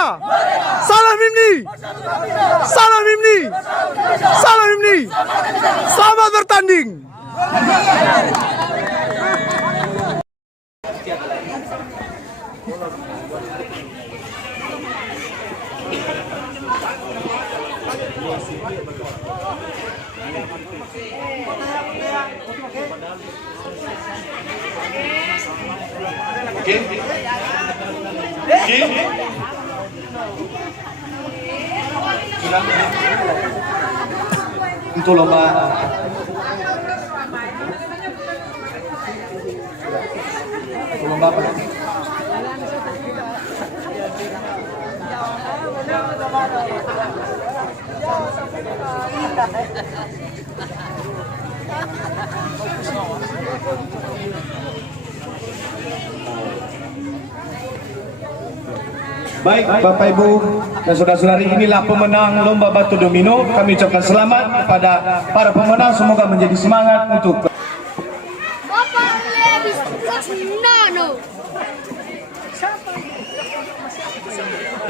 Merdeka! Salam Himni! Salam Himni! Salam Himni! Selamat bertanding! Oke. Untuk lomba apa? Baik, Bapak Ibu dan saudara-saudari, inilah pemenang lomba batu domino. Kami ucapkan selamat kepada para pemenang. Semoga menjadi semangat untuk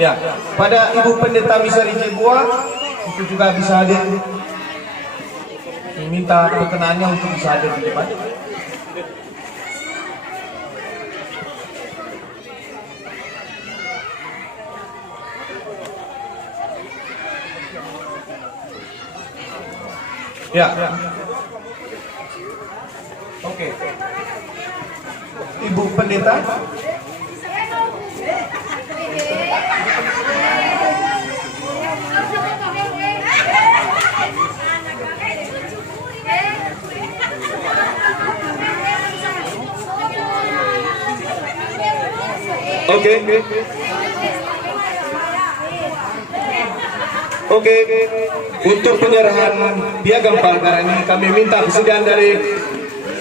ya, pada Ibu Pendeta Misari Jebua itu juga bisa hadir. Minta perkenannya untuk bisa hadir di depan. Ya. Oke. Ibu Pendeta. Oke. Untuk penyerahan piagam penghargaan ini kami minta kesediaan dari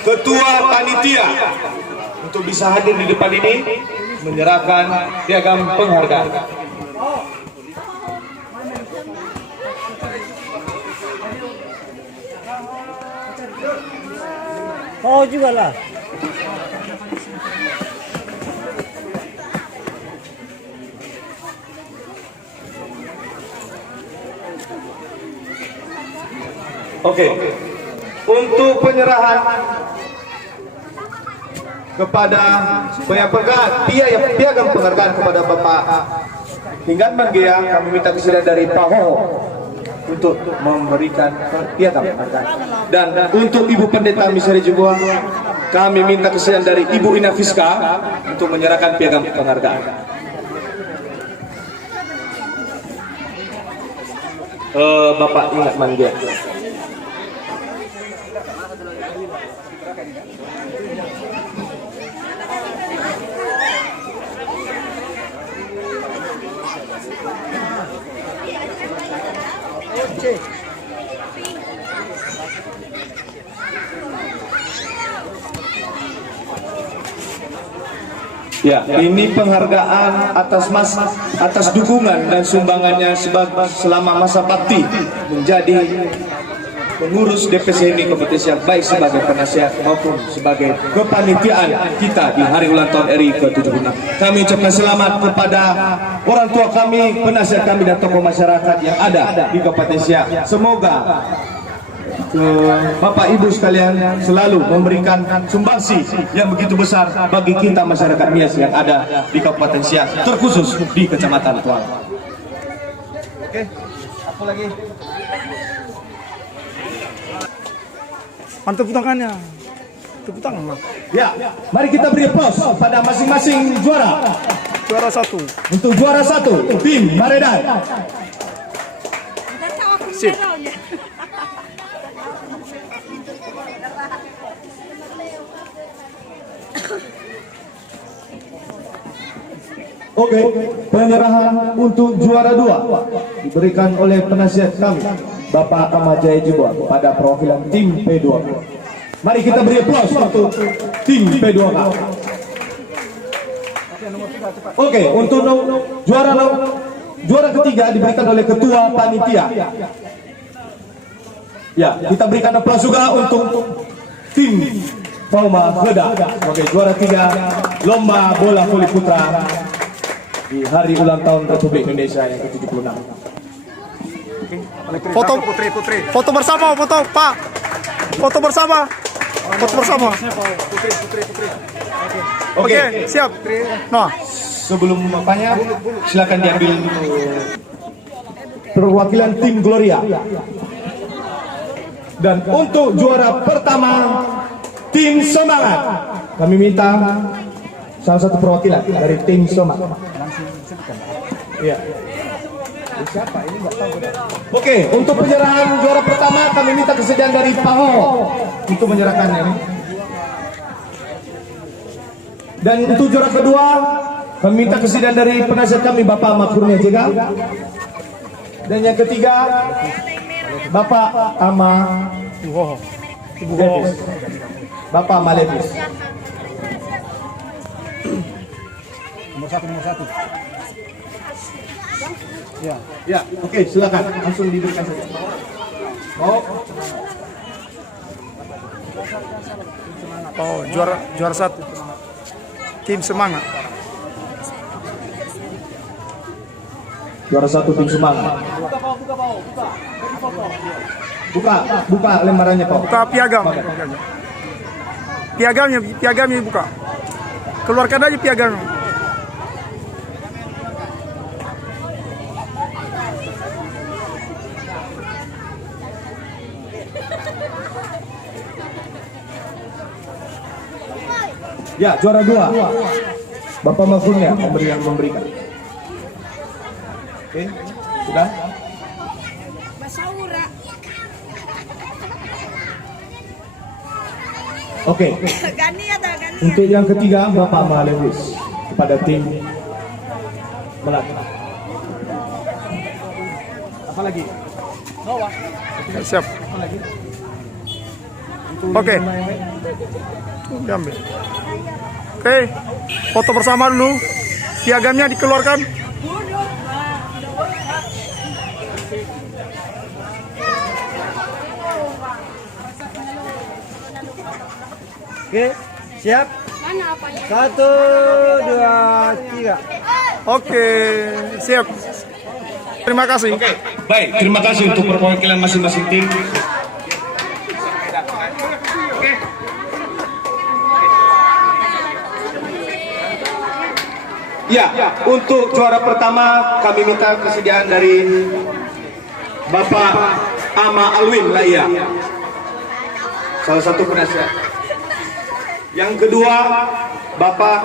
Ketua Panitia untuk bisa hadir di depan ini menyerahkan piagam penghargaan. Oh juga lah. Oke. Untuk penyerahan kepada piagam penghargaan kepada Bapak Hinggan Manggea, kami minta kesediaan dari Pak Hoho untuk memberikan piagam penghargaan. Dan untuk Ibu Pendeta Misari Jebua, kami minta kesediaan dari Ibu Ina Fiska untuk menyerahkan piagam penghargaan. Bapak Hinggan Manggea. Ya, ini penghargaan atas dukungan dan sumbangannya selama masa bakti menjadi pengurus DPC ini kompetisi yang baik sebagai penasihat maupun sebagai kepanitiaan kita di hari ulang tahun RI ke-76. Kami ucapkan selamat kepada orang tua kami, penasihat kami dan tokoh masyarakat yang ada di Kabupaten Siak. Semoga Bapak Ibu sekalian selalu memberikan sumbangsi yang begitu besar bagi kita masyarakat Mias yang ada di Kabupaten Siak, terkhusus di Kecamatan Tuang. Oke, apa lagi? Mantap tangannya. Tepuk tangan, Mas. Ya, mari kita beri aplaus pada masing-masing juara. Juara satu. Untuk juara satu, tim Maredai. Sip. Oke, penyerahan untuk juara dua diberikan oleh penasihat kami, Bapak Ahmad Jaya Jebua, pada perwakilan tim P2. Mari kita beri aplaus untuk tim P2K. Oke, untuk juara ketiga diberikan oleh Ketua Panitia. Ya, kita berikan aplaus juga untuk tim Pauma Geda sebagai juara tiga lomba bola voli putra di hari ulang tahun Republik Indonesia yang ke-76. Foto Foto bersama, foto Pak. Foto bersama. Foto bersama. Oke, siap. Nah, Sebelum apanya, silakan diambil perwakilan tim Gloria. Dan untuk juara pertama, tim Semangat. Kami minta salah satu perwakilan dari tim Semangat. Iya. Oke, untuk penyerahan juara pertama kami minta kesediaan dari Pak Ho untuk menyerahkannya. Dan untuk juara kedua kami minta kesediaan dari penasihat kami Bapak Makurnia Jega. Dan yang ketiga Bapak Ama Levis. Bapak Ama Levis. nomor satu. Ya, oke, silakan langsung diberikan saja. Oh, juara satu. Tim Semangat. Juara satu tim Semangat. Buka lembarannya Pak. Buka piagam. Piagamnya buka. Keluarkan aja piagam. Ya, juara dua. Bapak Makurnia memberikan. Oke, sudah? Oke. Untuk yang ketiga Bapak Ama Levis kepada tim Melati. Apa lagi? Siap. Oke. Diambil. Oke, foto bersama dulu. Piagamnya dikeluarkan. Oke, siap. 1, 2, 3. Oke, siap. Terima kasih. Oke, baik. Terima kasih untuk perwakilan masing-masing tim. Ya, untuk juara pertama kami minta kesediaan dari Bapak Ama Alwin Laia, salah satu penasihat. Yang kedua Bapak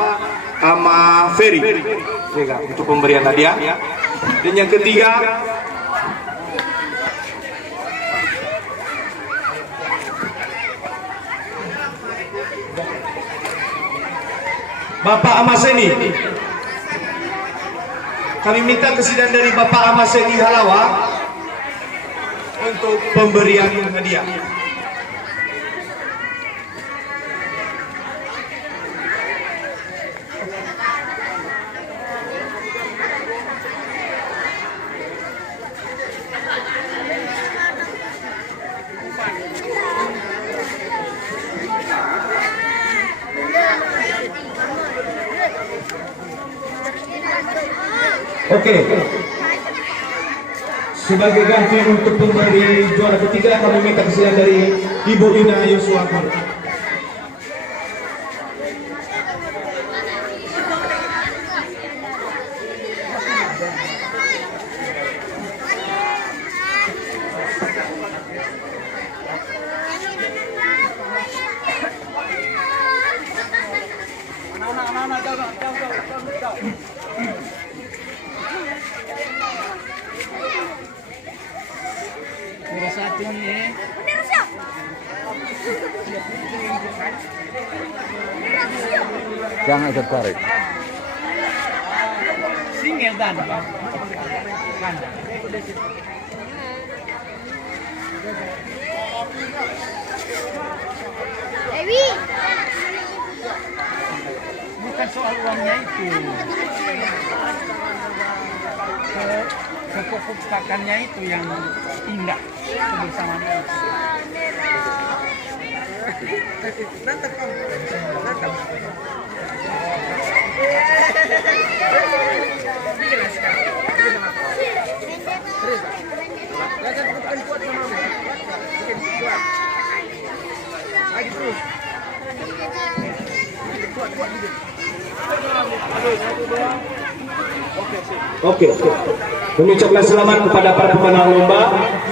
Ama Ferry untuk pemberian hadiah. Dan yang ketiga Bapak Amaseni. Kami minta kesediaan dari Bapak Amaseni Halawa untuk pemberian hadiah. Oke. Sebagai ganti untuk pemberi juara ketiga kami minta kesediaan dari Ibu Ina Yosua. Jangan tertarik. Single dan Dewi. bukan soal uangnya itu. Kekompakannya itu yang indah kebersamaan itu. Oke. Kami ucapkan selamat kepada para pemenang lomba.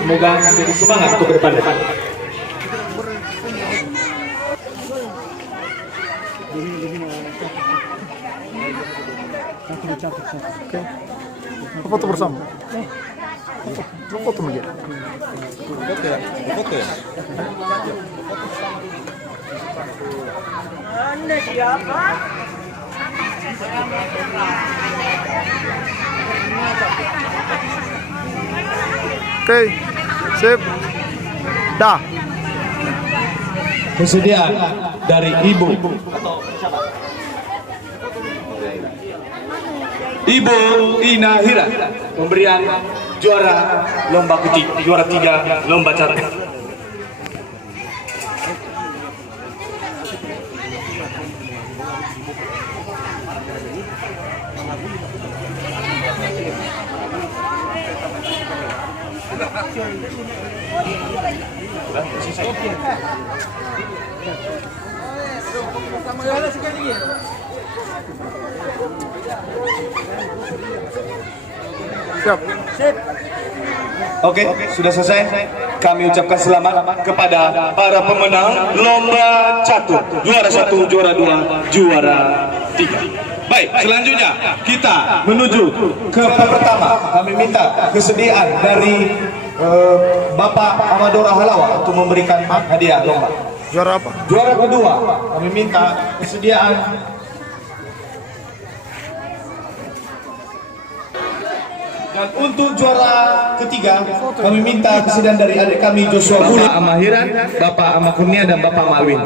Semoga menjadi semangat untuk ke depan. Foto bersama. Foto lagi. Foto ya. Anda siapa? Oke, sip. Dah. Kesediaan dari Ibu Ina Hira, pemberian juara lomba kucing, juara 3 lomba catur. Siap. Oke, sudah selesai. Kami ucapkan selamat kepada para pemenang lomba catur. Juara 1, juara 2, juara 3. Baik, selanjutnya kita menuju ke pertama. Kami minta kesediaan dari Bapak Amadora Halawa untuk memberikan hadiah lomba. Juara apa? Juara kedua, kami minta kesediaan dan untuk juara ketiga, kami minta kesediaan dari adik kami Joshua Bapak Amahiran, Bapak Amakurnia dan Bapak Malwin.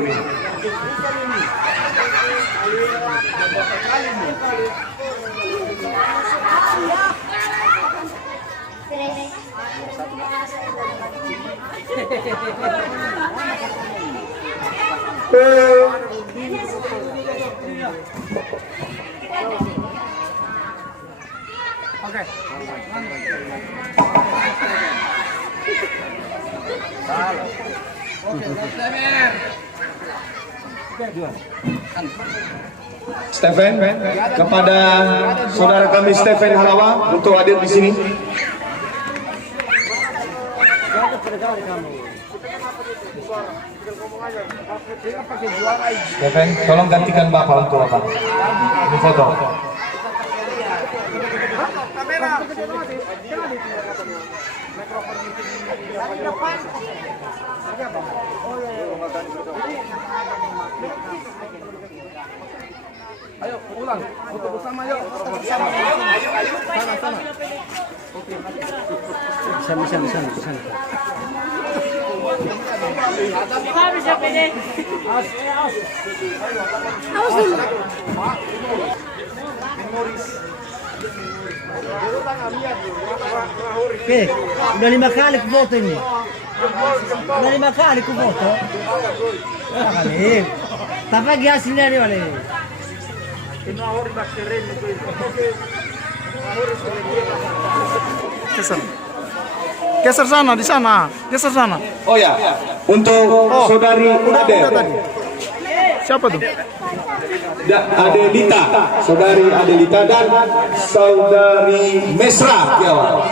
Stephen, kepada saudara kami Stephen Halawa untuk hadir di sini. Stephen, tolong gantikan Bapak untuk apa? Ini foto. Ayo ulang, foto bersama yuk. Foto bersama. Sana. Sana. Oke, udah 5 kali ku foto ini. Udah 5 kali ku foto. Kali. Tapi lagi hasilnya nih wale. Geser sana, di sana. Geser sana. Oh ya, untuk saudari Ade. Siapa tuh? Adelita, saudari Adelita dan saudari Mesra Jawa.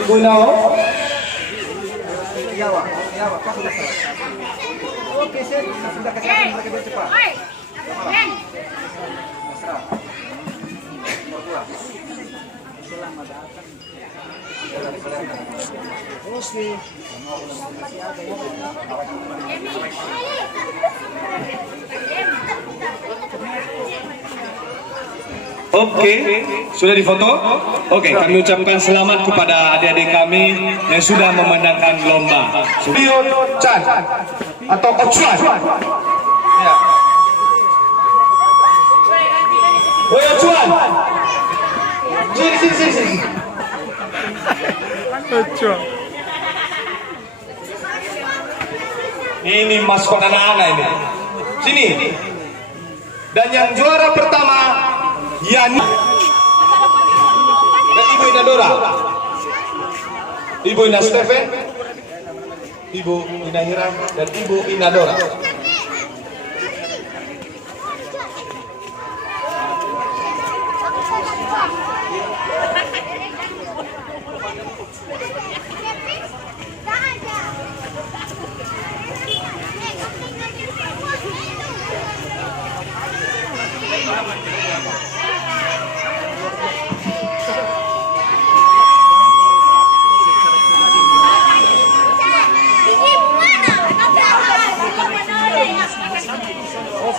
Ibu Nao. Oke, sudah kesehatan mereka cepat. Oke, sudah difoto? Oke, kami ucapkan selamat kepada adik-adik kami yang sudah memenangkan lomba. Bio Chan atau Ochuan. Ya. Woi Ochuan. Sini. Lucu. Ini maskot anak-anak ini. Sini. Dan yang juara pertama Yani dan Ibu Ina Dora, Ibu Ina Stephen, Ibu Ina Hiram dan Ibu Ina Dora.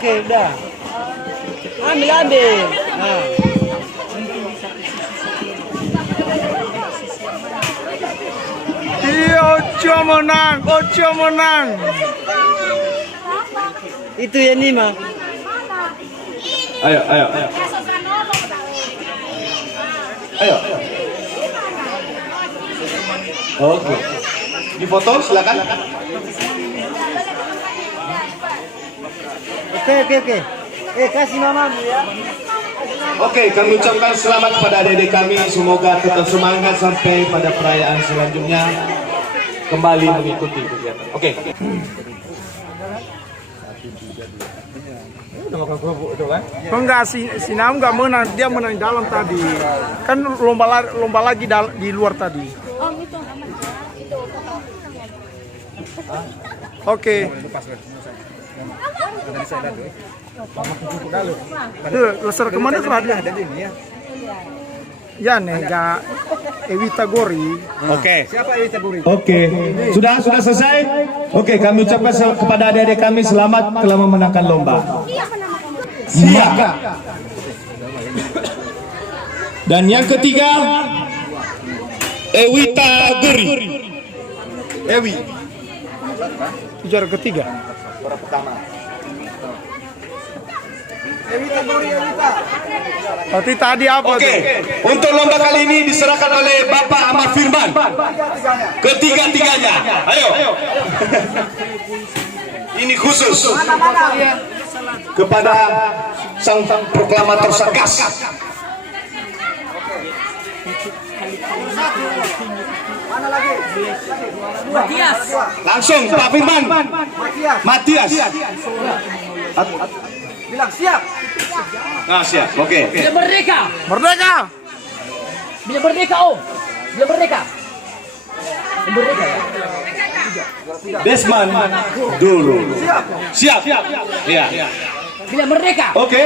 Oke, udah. Ambil. Nah. Iya, Ocho menang. Itu ya nih, Mah. Ayo. Oke. Difoto silakan. Oke. Kasih mama ya. Oke, kami ucapkan selamat kepada adik-adik kami. Semoga tetap semangat sampai pada perayaan selanjutnya kembali mengikuti kegiatan. Oke. Enggak, si Nam nggak menang, dia menang dalam tadi. Kan lomba lagi di luar tadi. Oke. Lesar kemana kerada? Ya nega Ewita Gori. Oke. Siapa Ewita Gori? Oke. Sudah selesai? Oke, kami ucapkan kepada adik-adik kami selamat telah memenangkan lomba. Siap. Dan yang ketiga Ewita Gori. Ewi. Juara ketiga. Juara pertama. Berarti tadi apa? Oke, untuk lomba kali ini diserahkan oleh Bapak Ahmad Firman. Ketiga-tiganya. Ayo. Ini khusus kepada sang proklamator Satgas. Langsung Pak Firman. Matias. Bilang siap. Nah, siap. Oke. Bila merdeka. Bila merdeka, Om. Bila merdeka. Merdeka ya. Desman dulu. Siap. Iya. Bila merdeka. Oke.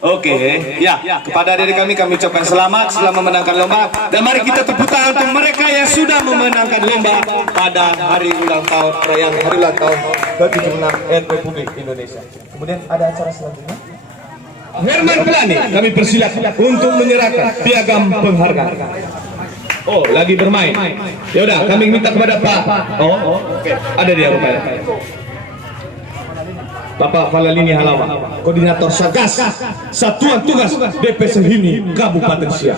Oke, ya, kepada adik kami ucapkan selamat setelah memenangkan lomba, dan mari kita tepuk tangan untuk mereka yang sudah memenangkan lomba pada hari ulang tahun perayaan hari ulang tahun ke-76 Republik Indonesia. Kemudian ada acara selanjutnya. Herman Pelani kami persilakan untuk menyerahkan piagam penghargaan. Oh, lagi bermain. Ya udah, kami minta kepada Pak. Oke. Ada dia rupanya. Bapak Falalini Halawa, Koordinator Satgas Satuan Tugas DP Sehini Kabupaten Siak.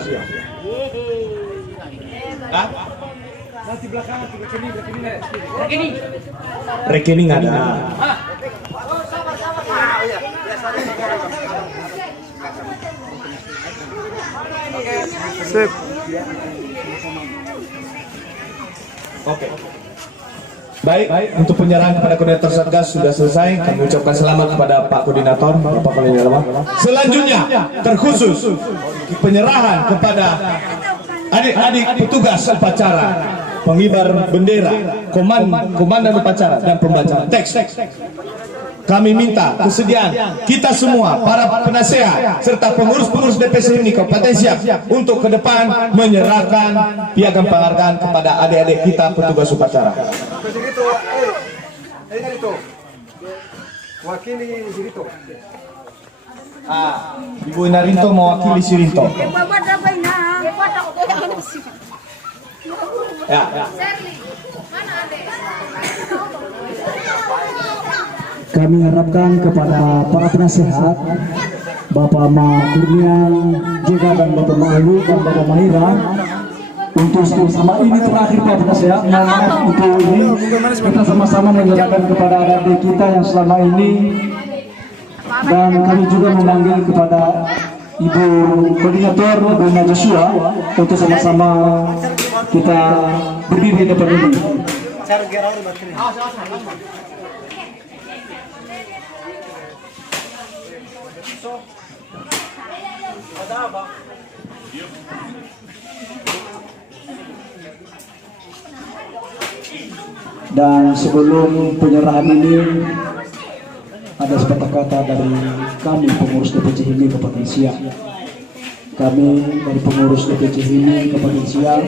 Rekening ada. Sip. Oke. Baik, untuk penyerahan kepada koordinator Satgas sudah selesai. Kami ucapkan selamat kepada Pak Koordinator, Bapak Koordinator. Selanjutnya, terkhusus penyerahan kepada adik-adik petugas upacara, pengibar bendera, komandan upacara dan pembaca teks. Kami minta kesediaan kita semua, para penasehat serta pengurus-pengurus DPC ini Kabupaten Siak untuk ke depan menyerahkan piagam penghargaan kepada adik-adik kita petugas upacara. Wakili Sirito. Ibu Inarinto mewakili Sirinto. Ya. Kami harapkan kepada para penasehat, Bapak Ma Kurnian, juga dan Bapak Ma Ewu dan Bapak Mahira, untuk sama ini terakhir Pak Penasehat, mohon maaf untuk ini kita sama-sama menyerahkan kepada adik kita yang selama ini, dan kami juga memanggil kepada Ibu Koordinator Ibu Najwa untuk sama-sama kita berdiri depan ini. Dan sebelum penyerahan ini ada sepatah kata dari kami pengurus DPC HIMI Kabupaten Siak. Kami dari pengurus DPC HIMI Kabupaten Siak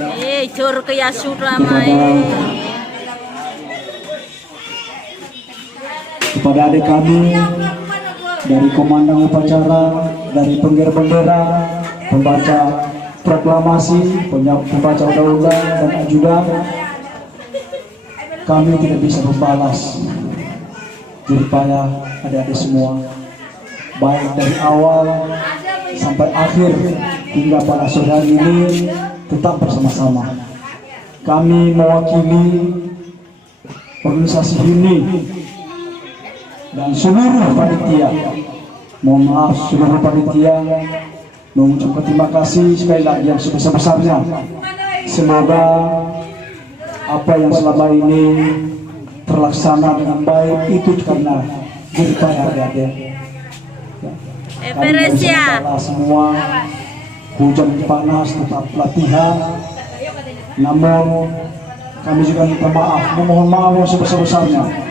kepada adik kami dari komandan upacara, dari penggerak bendera, pembaca proklamasi, pembaca undang-undang dan ajudan, kami tidak bisa membalas jerih payah adik-adik semua, baik dari awal sampai akhir hingga pada sore hari ini tetap bersama-sama. Kami mewakili organisasi HIMI dan seluruh panitia, mohon maaf seluruh panitia, mengucapkan terima kasih sekali lagi yang sebesar-besarnya. Semoga apa yang selama ini terlaksana dengan baik itu karena jerih payah adik-adik. Kami bisa semua hujan panas tetap latihan, namun kami juga minta maaf, memohon maaf yang sebesar-besarnya.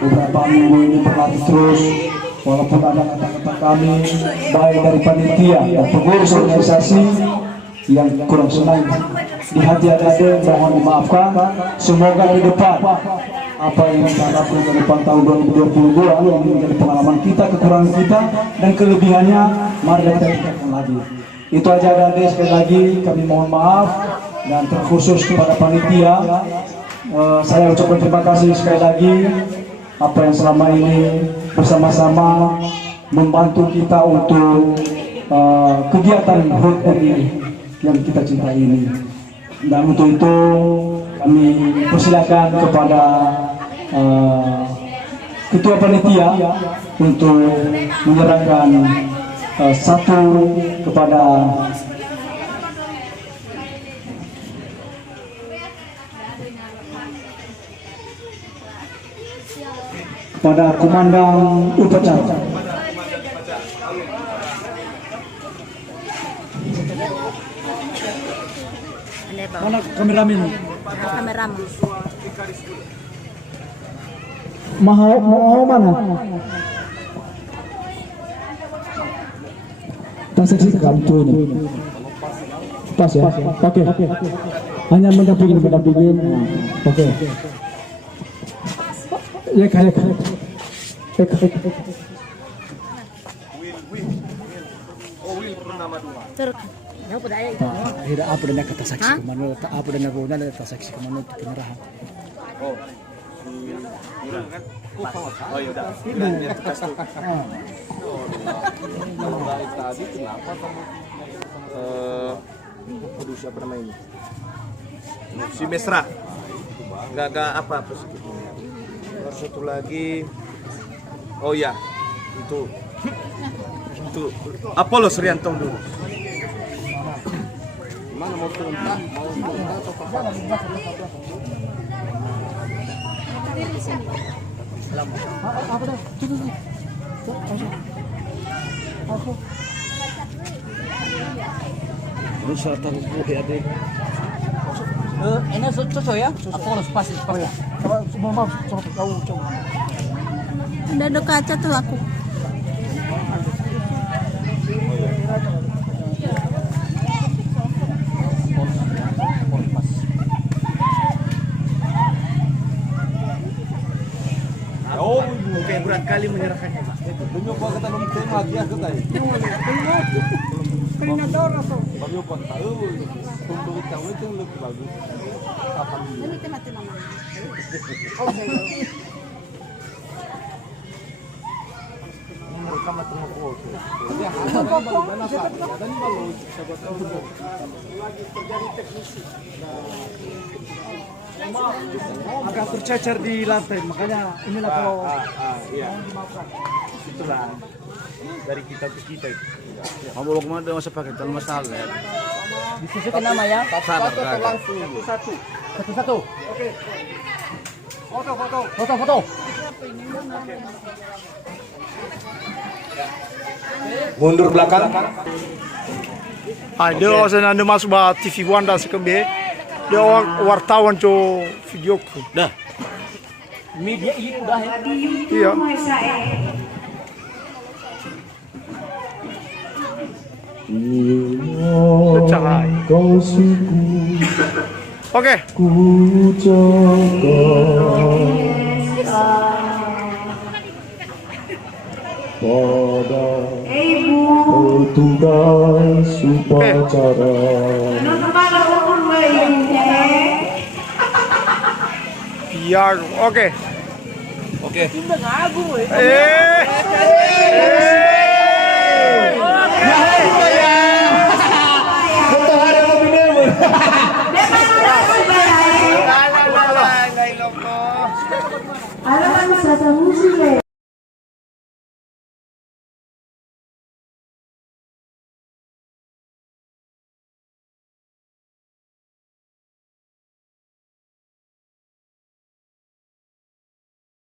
Beberapa minggu ini berlatih terus, walaupun ada kata-kata kami baik dari panitia dan pengurus organisasi yang kurang senang di hati adik-adik, mohon dimaafkan. Semoga di depan apa yang kita harapkan ke depan tahun 2022 yang menjadi pengalaman kita, kekurangan kita dan kelebihannya, mari kita tingkatkan lagi. Itu aja adik-adik, sekali lagi kami mohon maaf, dan terkhusus kepada panitia saya ucapkan terima kasih sekali lagi apa yang selama ini bersama-sama membantu kita untuk kegiatan HUT RI yang kita cintai ini. Dan untuk itu kami persilakan kepada ketua panitia untuk menyerahkan satu kepada komandan upacara. Mana kameramen? Kameramen. Mau mana? Tak saksikan itu ini. Pas ya? Oke. Hanya mendampingin. Oke. Ya kayak. Tidak apa dan kata saksi kemana? Tak apa dan aku dan kata saksi kemana penyerahan. Oh, oh ya udah. Tadi kenapa kamu? Aduh siapa nama ini? Si Mesra. Gak apa sih. Terus satu lagi. Oh ya, itu Apollo Srianto dulu. Mana mau turun atau apa? Apa dah? Nusa Tenggara ada. Ini cocok ya? Apollo pas. Semua coba. Udah ada kaca tuh aku. Oh, kayak berat kali menyerahkannya. Belum kau kata belum tema lagi aku tadi. Koordinator atau? Belum kau tahu. Untuk kamu itu lebih bagus. Ini mati mama. Agak tercecer di lantai, makanya inilah kalau Iya. Itulah dari kita ke kita. Kamu mau kemana masa pakai tal masalah ya? disusukan nama ya. Satu-satu. Oke. Foto. Mundur belakang. Dia orang anda masuk bah TV Wanda sekembe. Dia wartawan co videoku. Dah. Media ini udah ya. Iya. Cahaya. Oke. Petugas upacara Iya, oke. Oke. Eh.